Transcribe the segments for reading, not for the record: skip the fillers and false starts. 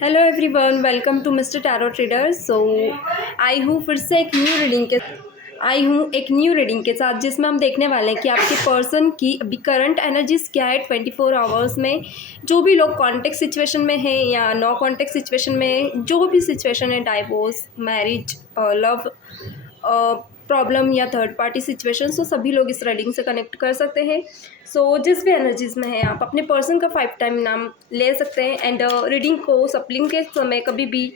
Hello everyone, welcome to mister tarot trader. I हूँ फिर से एक न्यू रीडिंग के साथ, जिसमें हम देखने वाले हैं कि आपके पर्सन की अभी करंट एनर्जीज क्या है 24 आवर्स में। जो भी लोग कॉन्टेक्ट सिचुएशन में हैं या नो कॉन्टेक्ट सिचुएशन में, जो भी सिचुएशन है, डाइवोर्स, मैरिज, लव प्रॉब्लम या थर्ड पार्टी सिचुएशन, तो सभी लोग इस रीडिंग से कनेक्ट कर सकते हैं। जिस भी एनर्जीज में है, आप अपने पर्सन का 5 टाइम नाम ले सकते हैं। एंड रीडिंग को सफलिंग के समय कभी भी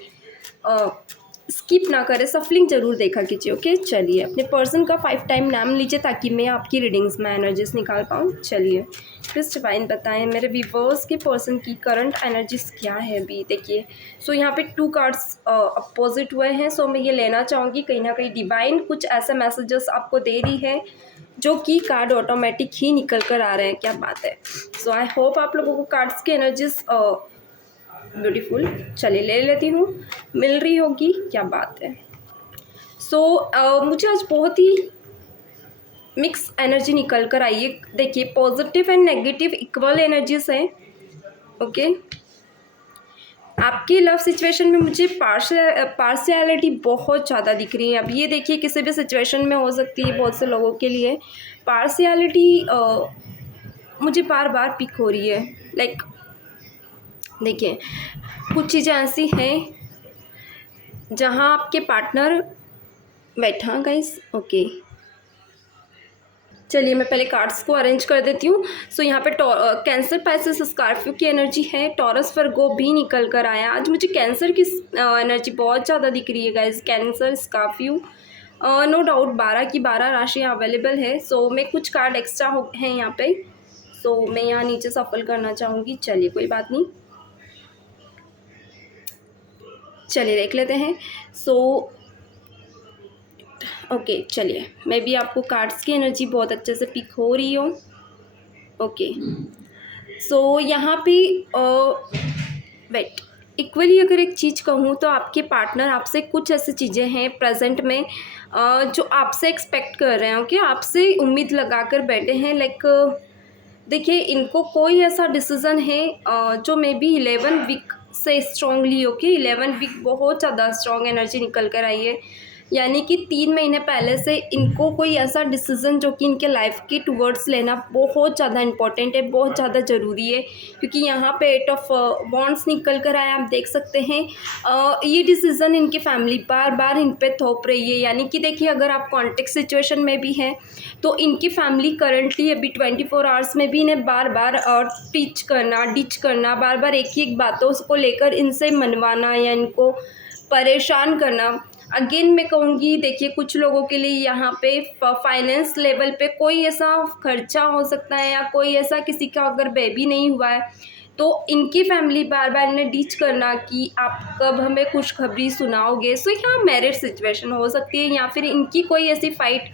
स्किप ना करें, सफलिंग जरूर देखा कीजिए। ओके, चलिए अपने पर्सन का 5 टाइम नाम लीजिए ताकि मैं आपकी रीडिंग्स में एनर्जीज निकाल पाऊँ। चलिए प्लीज डिवाइन बताएं मेरे व्यूअर्स के पर्सन की करंट एनर्जीज क्या है अभी। देखिए, यहाँ पे 2 कार्ड्स अपोजिट हुए हैं। मैं ये लेना चाहूँगी, कहीं ना कहीं डिवाइन कुछ ऐसे मैसेजेस आपको दे रही है जो कि कार्ड ऑटोमेटिक ही निकल कर आ रहे हैं। क्या बात है। आई होप आप लोगों को कार्ड्स की एनर्जीज ब्यूटीफुल, चलिए ले लेती हूँ, मिल रही होगी। क्या बात है। मुझे आज बहुत ही मिक्स एनर्जी निकल कर आई है। देखिए, positive and negative equal energies हैं। ओके, आपकी लव सिचुएशन में मुझे पार्शियलिटी बहुत ज़्यादा दिख रही है। अब ये देखिए, किसी भी सिचुएशन में हो सकती है। बहुत से लोगों के लिए पार्शियलिटी मुझे बार बार पिक हो रही है। लाइक देखिए, कुछ चीज़ें ऐसी हैं जहाँ आपके पार्टनर बैठा गाइस। ओके, चलिए मैं पहले कार्ड्स को अरेंज कर देती हूँ। यहाँ पे कैंसर, पाइसेस, स्कॉर्पियो की एनर्जी है। टॉरस, वर्गो भी निकल कर आया। आज मुझे कैंसर की एनर्जी बहुत ज़्यादा दिख रही है guys. Cancer, Scorpio, no doubt 12 की 12 राशियाँ अवेलेबल है। मैं कुछ कार्ड एक्स्ट्रा हैं यहाँ पे। मैं यहाँ नीचे सफल करना चाहूँगी। चलिए कोई बात नहीं, चलिए देख लेते हैं। ओके, चलिए मैं भी आपको कार्ड्स की एनर्जी बहुत अच्छे से पिक हो रही हो। ओके, यहाँ पे वेट, इक्वली अगर एक चीज़ कहूँ तो आपके पार्टनर आपसे कुछ ऐसी चीज़ें हैं प्रेजेंट में जो आपसे एक्सपेक्ट कर रहे हैं। ओके, आपसे उम्मीद लगा कर बैठे हैं। लाइक देखिए, इनको कोई ऐसा डिसीज़न है जो मे बी 11 वीक से स्ट्रॉन्गली। ओके, 11 वीक बहुत ज़्यादा स्ट्रॉन्ग एनर्जी निकल कर आई है। यानी कि 3 महीने पहले से इनको कोई ऐसा डिसीज़न जो कि इनके लाइफ के टुवर्ड्स लेना बहुत ज़्यादा इंपॉर्टेंट है, बहुत ज़्यादा ज़रूरी है। क्योंकि यहाँ पे 8 ऑफ वॉन्ड्स निकल कर आए, आप देख सकते हैं। ये डिसीज़न इनकी फैमिली बार बार इन पे थोप रही है। यानी कि देखिए, अगर आप कॉन्टेक्ट सिचुएशन में भी हैं तो इनकी फैमिली करंटली अभी 24 आवर्स में भी इन्हें बार बार टीच करना, डिच करना, बार बार एक ही एक बातों को लेकर इनसे मनवाना या इनको परेशान करना। अगेन मैं कहूँगी, देखिए कुछ लोगों के लिए यहाँ पे फाइनेंस लेवल पे कोई ऐसा खर्चा हो सकता है या कोई ऐसा किसी का अगर बेबी नहीं हुआ है तो इनकी फैमिली बार बार इन्हें डीच करना कि आप कब हमें खुशखबरी सुनाओगे। यहाँ मैरिज सिचुएशन हो सकती है या फिर इनकी कोई ऐसी फाइट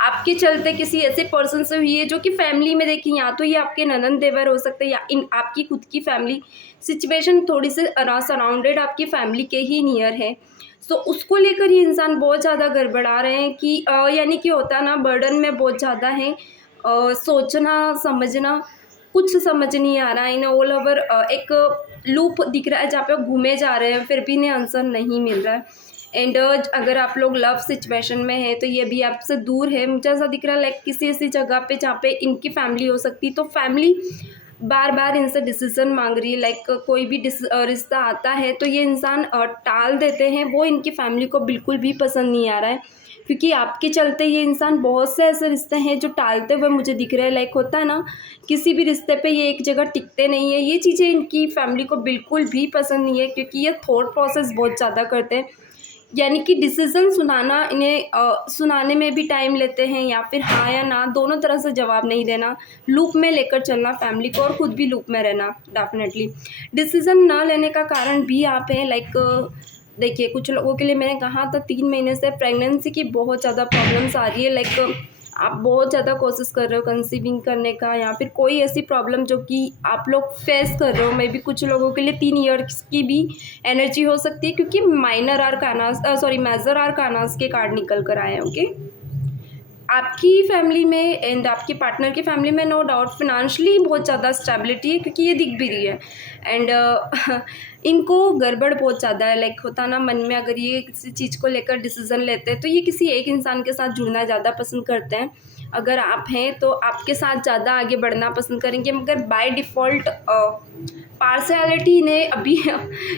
आपके चलते किसी ऐसे पर्सन से हुई है जो कि फैमिली में, देखिए या तो ये आपके ननंद देवर हो सकते हैं या आपकी खुद की फैमिली सिचुएशन थोड़ी सी सराउंडेड आपकी फैमिली के ही नियर है। उसको लेकर ये इंसान बहुत ज़्यादा गड़बड़ा रहे हैं कि यानी कि होता ना, बर्डन में बहुत ज़्यादा है। सोचना समझना कुछ समझ नहीं आ रहा है। इन्हें ऑल ओवर एक लूप दिख रहा है जहाँ पे घूमे जा रहे हैं, फिर भी इन्हें आंसर नहीं मिल रहा है। एंड अगर आप लोग लव सिचुएशन में हैं तो ये भी आपसे दूर है। मुझे ऐसा दिख रहा है लाइक किसी ऐसी जगह पे जहाँ पे इनकी फैमिली हो सकती है, तो फैमिली बार बार इनसे डिसीज़न मांग रही है। लाइक कोई भी रिश्ता आता है तो ये इंसान टाल देते हैं। वो इनकी फैमिली को बिल्कुल भी पसंद नहीं आ रहा है, क्योंकि आपके चलते ये इंसान बहुत से ऐसे रिश्ते हैं जो टालते हुए मुझे दिख रहे हैं। लाइक होता है ना, किसी भी रिश्ते पे ये एक जगह टिकते नहीं है। ये चीज़ें इनकी फैमिली को बिल्कुल भी पसंद नहीं है, क्योंकि ये थॉट प्रोसेस बहुत ज़्यादा करते हैं। यानी कि डिसीज़न सुनाना, इन्हें सुनाने में भी टाइम लेते हैं या फिर हाँ या ना दोनों तरह से जवाब नहीं देना, लूप में लेकर चलना फैमिली को और खुद भी लूप में रहना। डेफिनेटली डिसीज़न ना लेने का कारण भी आप हैं। लाइक देखिए, कुछ लोगों के लिए मैंने कहा था 3 महीने से प्रेगनेंसी की बहुत ज़्यादा प्रॉब्लम्स आ रही है। लाइक आप बहुत ज़्यादा कोशिश कर रहे हो कंसीविंग करने का या फिर कोई ऐसी प्रॉब्लम जो कि आप लोग फेस कर रहे हो। मे बी कुछ लोगों के लिए 3 ईयर्स की भी एनर्जी हो सकती है, क्योंकि मेजर आर्कानास के कार्ड निकल कर आए हैं। ओके, आपकी फैमिली में एंड आपके पार्टनर की फैमिली में नो डाउट फिनेंशियली बहुत ज़्यादा स्टेबिलिटी है, क्योंकि ये दिख भी रही है। एंड इनको गड़बड़ बहुत ज़्यादा है, लाइक होता ना मन में, अगर ये किसी चीज़ को लेकर डिसीज़न लेते हैं तो ये किसी एक इंसान के साथ जुड़ना ज़्यादा पसंद करते हैं। अगर आप हैं तो आपके साथ ज़्यादा आगे बढ़ना पसंद करेंगे, मगर बाय डिफ़ॉल्ट पार्शियलिटी इन्हें अभी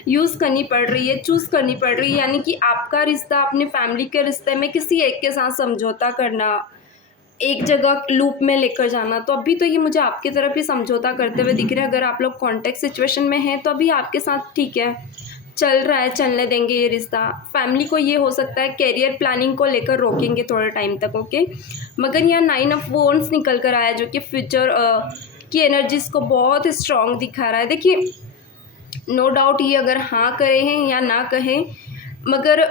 यूज़ करनी पड़ रही है, चूज़ करनी पड़ रही है, यानी कि आपका रिश्ता अपनी फैमिली के रिश्ते में किसी एक के साथ समझौता करना, एक जगह लूप में लेकर जाना। तो अभी तो ये मुझे आपकी तरफ ही समझौता करते हुए दिख रहे हैं। अगर आप लोग कॉन्टेक्ट सिचुएशन में हैं तो अभी आपके साथ ठीक है, चल रहा है, चलने देंगे ये रिश्ता। फैमिली को ये हो सकता है करियर प्लानिंग को लेकर रोकेंगे थोड़े टाइम तक, ओके। मगर यहाँ 9 ऑफ वॉन्ड्स निकल कर आया, जो कि फ्यूचर की एनर्जीज़ को बहुत स्ट्रॉन्ग दिखा रहा है। देखिए, नो डाउट ये अगर हाँ कहे हैं या ना कहें, मगर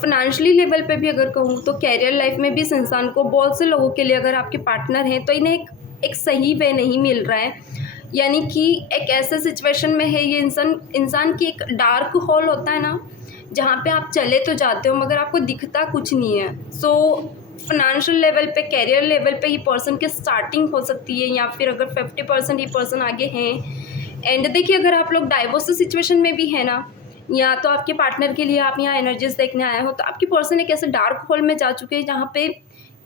फिनेंशियली लेवल पे भी अगर कहूँ तो कैरियर लाइफ में भी इस इंसान को, बहुत से लोगों के लिए अगर आपके पार्टनर हैं तो इन्हें एक सही वे नहीं मिल रहा है। यानी कि एक ऐसे सिचुएशन में है ये इंसान की एक डार्क होल होता है ना, जहाँ पे आप चले तो जाते हो मगर आपको दिखता कुछ नहीं है। सो फाइनेंशियल लेवल पे, कैरियर लेवल पे ये पर्सन की स्टार्टिंग हो सकती है, या फिर अगर 50% ये पर्सन आगे हैं। एंड देखिए, अगर आप लोग डाइवोर्स सिचुएशन में भी है ना, या तो आपके पार्टनर के लिए आप यहाँ एनर्जीज देखने आए हो, तो आपकी पर्सन एक ऐसे डार्क होल में जा चुके हैं जहाँ पे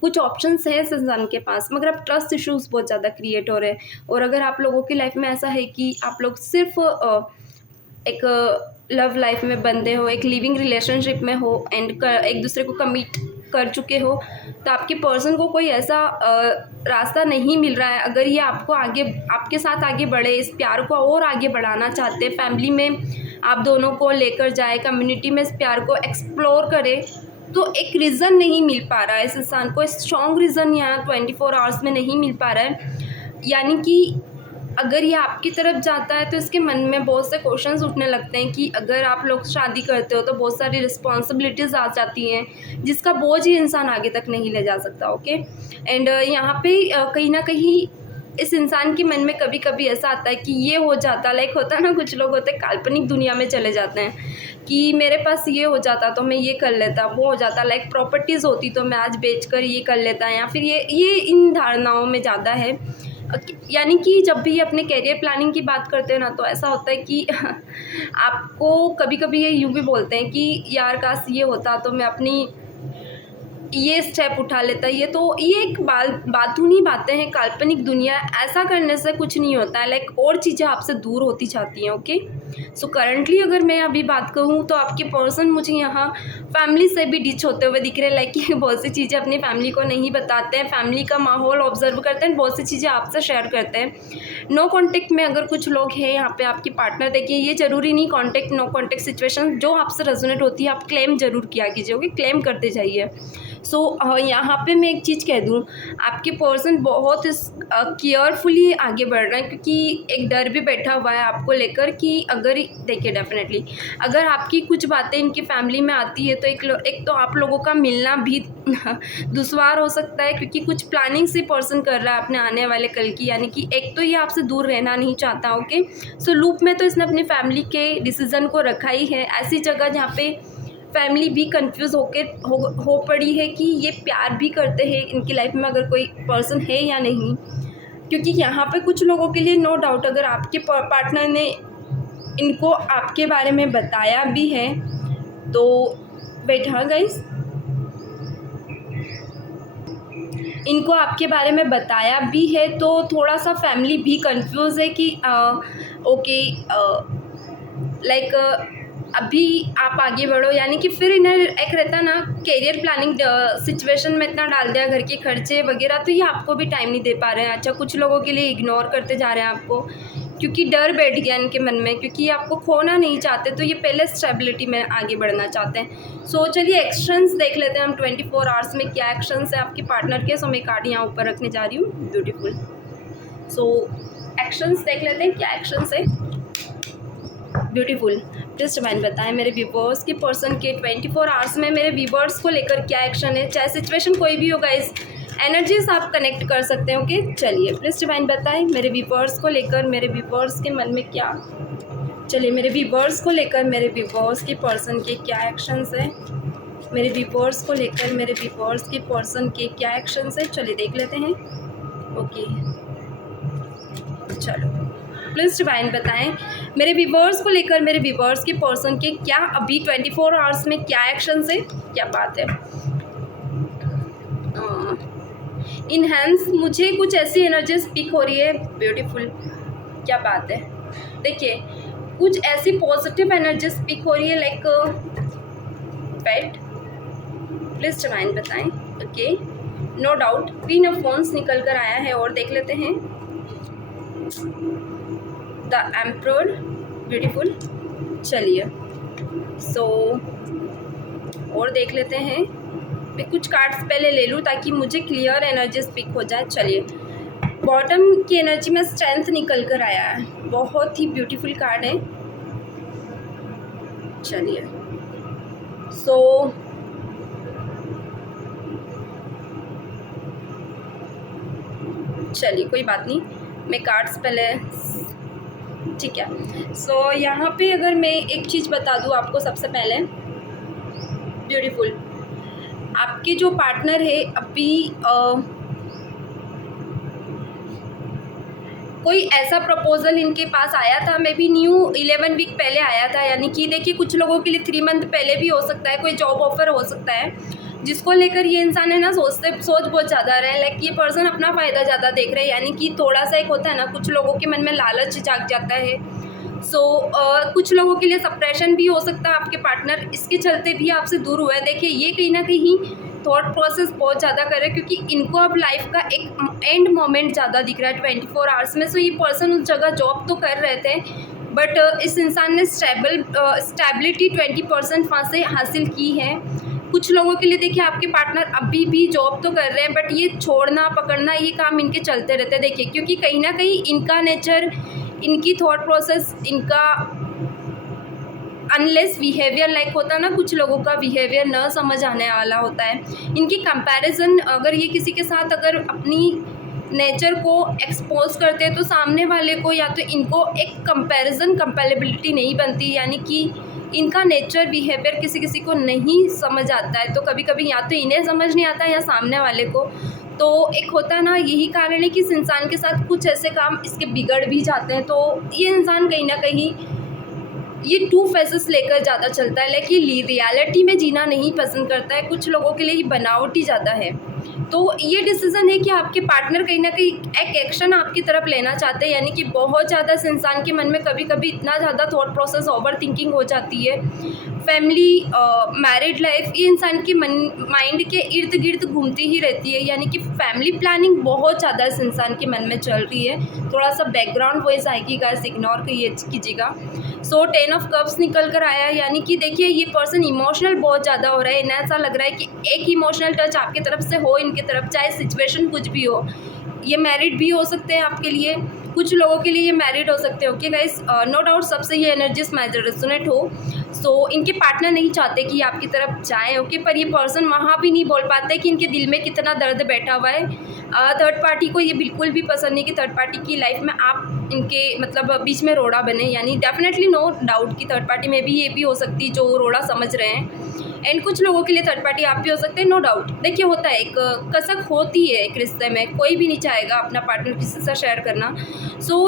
कुछ ऑप्शंस हैं इस इंसान के पास, मगर अब ट्रस्ट इश्यूज बहुत ज़्यादा क्रिएट हो रहे हैं। और अगर आप लोगों की लाइफ में ऐसा है कि आप लोग सिर्फ एक लव लाइफ में बंधे हो, एक लिविंग रिलेशनशिप में हो, एंड एक दूसरे को कमिट कर चुके हो, तो आपके पर्सन को कोई ऐसा रास्ता नहीं मिल रहा है। अगर ये आपको आगे, आपके साथ आगे बढ़े, इस प्यार को और आगे बढ़ाना चाहते हैं, फैमिली में आप दोनों को लेकर जाए, कम्युनिटी में इस प्यार को एक्सप्लोर करे, तो एक रीज़न नहीं मिल पा रहा है इस इंसान को। स्ट्रॉन्ग रीज़न यहाँ 24 आवर्स में नहीं मिल पा रहा है। यानी कि अगर ये आपकी तरफ जाता है तो इसके मन में बहुत से क्वेश्चंस उठने लगते हैं कि अगर आप लोग शादी करते हो तो बहुत सारी रिस्पॉन्सिबिलिटीज़ आ जाती हैं, जिसका बोझ ही इंसान आगे तक नहीं ले जा सकता, ओके। एंड यहाँ पे कहीं ना कहीं इस इंसान के मन में कभी कभी ऐसा आता है कि ये हो जाता, लाइक होता है ना, कुछ लोग होते हैं काल्पनिक दुनिया में चले जाते हैं कि मेरे पास ये हो जाता तो मैं ये कर लेता, वो हो जाता, लाइक प्रॉपर्टीज़ होती तो मैं आज बेचकर ये कर लेता, या फिर ये इन धारणाओं में ज़्यादा है। यानी कि जब भी अपने करियर प्लानिंग की बात करते हैं ना, तो ऐसा होता है कि आपको कभी कभी ये यूँ भी बोलते हैं कि यार काश ये होता तो मैं अपनी ये स्टेप उठा लेता। ये एक बातूनी बातें हैं, काल्पनिक दुनिया। ऐसा करने से कुछ नहीं होता है, लाइक और चीज़ें आपसे दूर होती जाती हैं, ओके। सो करंटली अगर मैं अभी बात करूँ तो आपके पर्सन मुझे यहाँ फैमिली से भी डिच होते हुए दिख रहे हैं, लाइक कि बहुत सी चीज़ें अपनी फैमिली को नहीं बताते हैं, फैमिली का माहौल ऑब्जर्व करते हैं, बहुत सी चीज़ें आपसे शेयर करते हैं। नो कॉन्टेक्ट में अगर कुछ लोग हैं यहाँ पे आपके पार्टनर, देखिए ये ज़रूरी नहीं कॉन्टेक्ट, नो कॉन्टेक्ट सिचुएशन जो आपसे रेजोनेट होती है आप क्लेम ज़रूर किया कीजिए, ओके, क्लेम करते जाइए। सो यहाँ पे मैं एक चीज़ कह दूँ, आपके पर्सन बहुत केयरफुली आगे बढ़ रहे हैं, क्योंकि एक डर भी बैठा हुआ है आपको लेकर कि अगर, देखिए डेफिनेटली अगर आपकी कुछ बातें इनकी फैमिली में आती है तो एक तो आप लोगों का मिलना भी दुश्वार हो सकता है, क्योंकि कुछ प्लानिंग से पर्सन कर रहा है अपने आने वाले कल की। यानी कि एक तो ये आपसे दूर रहना नहीं चाहता, ओके। सो लूप में तो इसने अपनी फैमिली के डिसीज़न को रखा ही है, ऐसी जगह जहाँ पे फैमिली भी कंफ्यूज हो पड़ी है कि ये प्यार भी करते हैं इनकी लाइफ में अगर कोई पर्सन है या नहीं। क्योंकि यहाँ पे कुछ लोगों के लिए नो डाउट अगर आपके पार्टनर ने इनको आपके बारे में बताया भी है तो वेट, हाँ गाइस, इनको आपके बारे में बताया भी है तो थोड़ा सा फैमिली भी कंफ्यूज है कि ओके, लाइक अभी आप आगे बढ़ो। यानी कि फिर इन्हें एक रहता ना करियर प्लानिंग सिचुएशन में इतना डाल दिया, घर के खर्चे वगैरह, तो ये आपको भी टाइम नहीं दे पा रहे हैं। अच्छा, कुछ लोगों के लिए इग्नोर करते जा रहे हैं आपको, क्योंकि डर बैठ गया इनके मन में, क्योंकि आपको खोना नहीं चाहते, तो ये पहले स्टेबिलिटी में आगे बढ़ना चाहते हैं। सो चलिए एक्शंस देख लेते हैं हम 24 आवर्स में क्या एक्शंस है आपके पार्टनर के। सो मैं कार्ड यहाँ ऊपर रखने जा रही हूँ, ब्यूटीफुल। सो एक्शंस देख लेते हैं क्या एक्शंस है, ब्यूटीफुल। प्लीज डिवाइन बताएं मेरे व्यूवर्स के पर्सन के 24 आवर्स में मेरे व्यूवर्स को लेकर क्या एक्शन है, चाहे सिचुएशन कोई भी हो गाइस, एनर्जीज आप कनेक्ट कर सकते हैं, ओके। चलिए प्लीज डिवाइन बताएं मेरे व्यूवर्स को लेकर, मेरे व्यूवर्स के मन में क्या, चलिए मेरे व्यूवर्स को लेकर मेरे व्यूवर्स के पर्सन के क्या एक्शंस है। मेरे व्यूअर्स को लेकर मेरे व्यूअर्स के पर्सन के क्या एक्शंस है, चलिए देख लेते हैं। ओके चलो, प्लीज़ डिवाइन बताएं मेरे व्यूअर्स को लेकर मेरे व्यूअर्स के पर्सन के क्या अभी 24 आवर्स में क्या एक्शंस है, क्या बात है। इनहैंस, मुझे कुछ ऐसी एनर्जी स्पीक हो रही है, ब्यूटीफुल, क्या बात है। देखिए कुछ ऐसी पॉजिटिव एनर्जी स्पीक हो रही है, लाइक पेट, प्लीज डिवाइन बताएं। Okay, no doubt queen of wands निकल कर आया है, और देख लेते हैं द एम्परर, ब्यूटीफुल। चलिए सो और देख लेते हैं, मैं कुछ कार्ड्स पहले ले लूँ ताकि मुझे क्लियर एनर्जी स्पीक हो जाए। चलिए, बॉटम की एनर्जी में स्ट्रेंथ निकल कर आया है, बहुत ही ब्यूटीफुल कार्ड है। चलिए सो चलिए कोई बात नहीं, मैं कार्ड्स पहले, ठीक है। सो यहाँ पे अगर मैं एक चीज़ बता दूँ आपको सबसे पहले, ब्यूटीफुल, आपके जो पार्टनर है अभी कोई ऐसा प्रपोजल इनके पास आया था, मे बी न्यू 11 वीक पहले आया था, यानी कि देखिए कुछ लोगों के लिए 3 मंथ पहले भी हो सकता है, कोई जॉब ऑफर हो सकता है जिसको लेकर ये इंसान है ना सोच बहुत ज़्यादा रहे, लाइक ये पर्सन अपना फ़ायदा ज़्यादा देख रहे हैं, यानी कि थोड़ा सा एक होता है ना, कुछ लोगों के मन में लालच जाग जाता है। कुछ लोगों के लिए सप्रेशन भी हो सकता है, आपके पार्टनर इसके चलते भी आपसे दूर हुआ है। देखिए ये कहीं ना कहीं थॉट प्रोसेस बहुत ज़्यादा कर रहे हैं, क्योंकि इनको अब लाइफ का एक एंड मोमेंट ज़्यादा दिख रहा है 24 आवर्स में। ये पर्सन उस जगह जॉब तो कर रहे थे, बट इस इंसान ने स्टेबिलिटी 20% वहाँ से हासिल की है। कुछ लोगों के लिए देखिए आपके पार्टनर अभी भी जॉब तो कर रहे हैं, बट ये छोड़ना पकड़ना ये काम इनके चलते रहते हैं। देखिए क्योंकि कहीं ना कहीं इनका नेचर, इनकी थॉट प्रोसेस, इनका अनलेस बिहेवियर, लाइक होता है ना, कुछ लोगों का बिहेवियर न समझ आने वाला होता है। इनकी कंपैरिजन, अगर ये किसी के साथ अगर अपनी नेचर को एक्सपोज करते हैं तो सामने वाले को या तो इनको एक कंपैरेबिलिटी नहीं बनती, यानी कि इनका नेचर बिहेवियर किसी किसी को नहीं समझ आता है, तो कभी कभी या तो इन्हें समझ नहीं आता या सामने वाले को। तो एक होता है ना, यही कारण है कि इस इंसान के साथ कुछ ऐसे काम इसके बिगड़ भी जाते हैं। तो ये इंसान कहीं ना कहीं ये 2 फेसेस लेकर ज़्यादा चलता है, लेकिन रियलिटी में जीना नहीं पसंद करता है। कुछ लोगों के लिए ये बनावटी ज़्यादा है। तो ये डिसीज़न है कि आपके पार्टनर कहीं ना कहीं एक एक्शन आपकी तरफ लेना चाहते हैं, यानी कि बहुत ज़्यादा इस इंसान के मन में कभी कभी इतना ज़्यादा थॉट प्रोसेस, ओवर थिंकिंग हो जाती है। फैमिली, मैरिड लाइफ, ये इंसान के माइंड के इर्द गिर्द घूमती ही रहती है, यानी कि फैमिली प्लानिंग बहुत ज़्यादा इस इंसान के मन में चल रही है। थोड़ा सा बैकग्राउंड वॉइस आएगी गाइस, इग्नोर कीजिएगा। 10 ऑफ कप्स निकल कर आया है, यानी कि देखिए ये पर्सन इमोशनल बहुत ज़्यादा हो रहा है। इन्हें ऐसा लग रहा है कि एक इमोशनल टच आपकी तरफ से हो इनकी तरफ, चाहे सिचुएशन कुछ भी हो। ये मैरिड भी हो सकते हैं आपके लिए, कुछ लोगों के लिए ये मैरिड हो सकते हैं। ओके गाइस, नो डाउट सबसे ये एनर्जीज रेजोनेट हो। इनके पार्टनर नहीं चाहते कि आपकी तरफ जाएं, ओके, पर ये पर्सन वहाँ भी नहीं बोल पाते कि इनके दिल में कितना दर्द बैठा हुआ है। थर्ड पार्टी को ये बिल्कुल भी पसंद नहीं कि थर्ड पार्टी की लाइफ में आप इनके मतलब बीच में रोड़ा बने, यानी डेफिनेटली नो डाउट कि थर्ड पार्टी में भी ये भी हो सकती है जो रोड़ा समझ रहे हैं। एंड कुछ लोगों के लिए थर्ड पार्टी आप भी हो सकते हैं, नो डाउट। देखिए होता है, एक कसक होती है एक रिश्ते में, कोई भी नहीं चाहेगा अपना पार्टनर किसी से शेयर करना।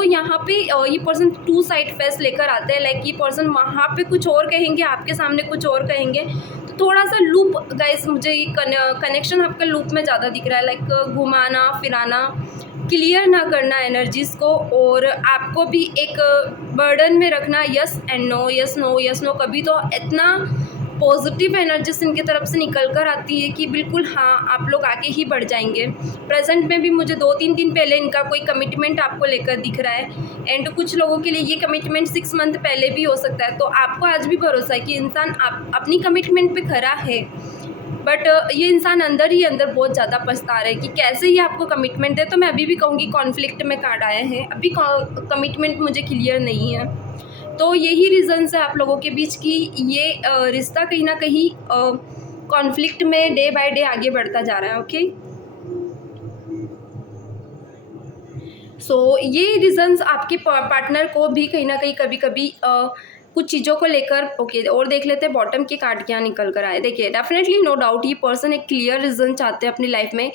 यहाँ पे ये पर्सन 2 साइड फेस लेकर आते हैं, लाइक ये पर्सन वहाँ पे कुछ और कहेंगे, आपके सामने कुछ और कहेंगे। तो थोड़ा सा लूप गाइस, मुझे ये कनेक्शन आपका लूप में ज़्यादा दिख रहा है, लाइक घुमाना फिराना, क्लियर ना करना एनर्जीज़ को, और आपको भी एक बर्डन में रखना, yes and no, yes no, yes no. कभी तो इतना पॉजिटिव एनर्जीज इनकी तरफ से निकल कर आती है कि बिल्कुल हाँ, आप लोग आगे ही बढ़ जाएंगे। प्रेजेंट में भी मुझे 2-3 दिन पहले इनका कोई कमिटमेंट आपको लेकर दिख रहा है, एंड कुछ लोगों के लिए ये कमिटमेंट 6 मंथ पहले भी हो सकता है। तो आपको आज भी भरोसा है कि इंसान अपनी कमिटमेंट पे खरा है, बट ये इंसान अंदर ही अंदर बहुत ज़्यादा पछता रहा है कि कैसे ये आपको कमिटमेंट है। तो मैं अभी भी कहूँगी कॉन्फ्लिक्ट में कार्ड आया है, अभी कमिटमेंट मुझे क्लियर नहीं है। तो यही रीज़न्स है आप लोगों के बीच की ये रिश्ता कहीं ना कहीं कॉन्फ्लिक्ट में डे बाय डे आगे बढ़ता जा रहा है। ओके, ये रीज़न्स आपके पार्टनर को भी कहीं ना कहीं कभी कभी कुछ चीज़ों को लेकर ओके। और देख लेते हैं बॉटम के कार्ड क्या निकल कर आए। देखिए डेफिनेटली नो डाउट ये पर्सन एक क्लियर रीज़न चाहते हैं अपनी लाइफ में,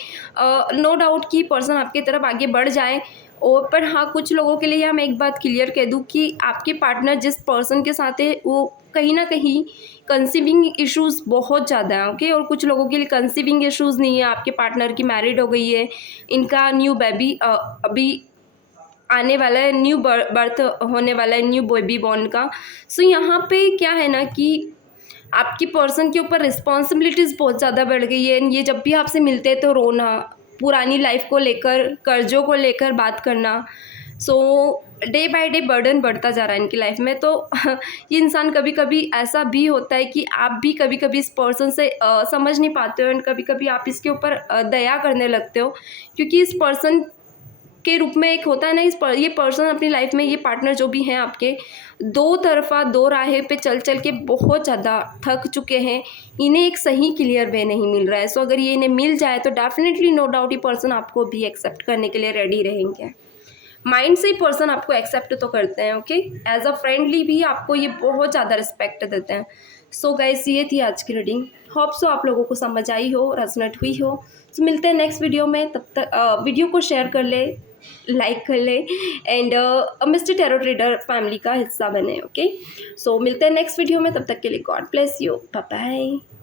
नो डाउट कि पर्सन आपकी तरफ आगे बढ़ जाए। और पर हाँ, कुछ लोगों के लिए मैं एक बात क्लियर कह दूँ कि आपके पार्टनर जिस पर्सन के साथ है वो कहीं ना कहीं कंसीविंग इश्यूज़ बहुत ज़्यादा हैं, ओके। और कुछ लोगों के लिए कंसीविंग इश्यूज़ नहीं है, आपके पार्टनर की मैरिड हो गई है, इनका न्यू बेबी अभी आने वाला है, न्यू बर्थ होने वाला है, न्यू बेबी बॉर्न का। सो यहाँ पे क्या है ना कि आपकी पर्सन के ऊपर रिस्पॉन्सिबिलिटीज़ बहुत ज़्यादा बढ़ गई है। ये जब भी आपसे मिलते हैं तो रोना, पुरानी लाइफ को लेकर, कर्जों को लेकर बात करना। सो डे बाय डे बर्डन बढ़ता जा रहा है इनकी लाइफ में। तो ये इंसान कभी कभी ऐसा भी होता है कि आप भी कभी कभी इस पर्सन से समझ नहीं पाते हो, एंड कभी कभी आप इसके ऊपर दया करने लगते हो, क्योंकि इस पर्सन के रूप में एक होता है ना, ये पर्सन अपनी लाइफ में, ये पार्टनर जो भी हैं आपके, दो तरफा दो राहें पे चल चल के बहुत ज़्यादा थक चुके हैं। इन्हें एक सही क्लियर वे नहीं मिल रहा है। सो अगर ये इन्हें मिल जाए तो डेफिनेटली नो डाउट ये पर्सन आपको भी एक्सेप्ट करने के लिए रेडी रहेंगे। माइंड से ही पर्सन आपको एक्सेप्ट तो करते हैं, ओके। एज अ फ्रेंडली भी आपको ये बहुत ज़्यादा रिस्पेक्ट देते हैं। सो गाइस ये थी आज की रीडिंग। होप सो आप लोगों को समझ आई हो, रेजोनेट हुई हो। सो मिलते हैं नेक्स्ट वीडियो में। तब तक वीडियो को शेयर कर ले, लाइक कर ले, and mister tarot trader family का हिस्सा बने, ओके। सो मिलते हैं नेक्स्ट वीडियो में। तब तक के लिए God bless you, bye bye.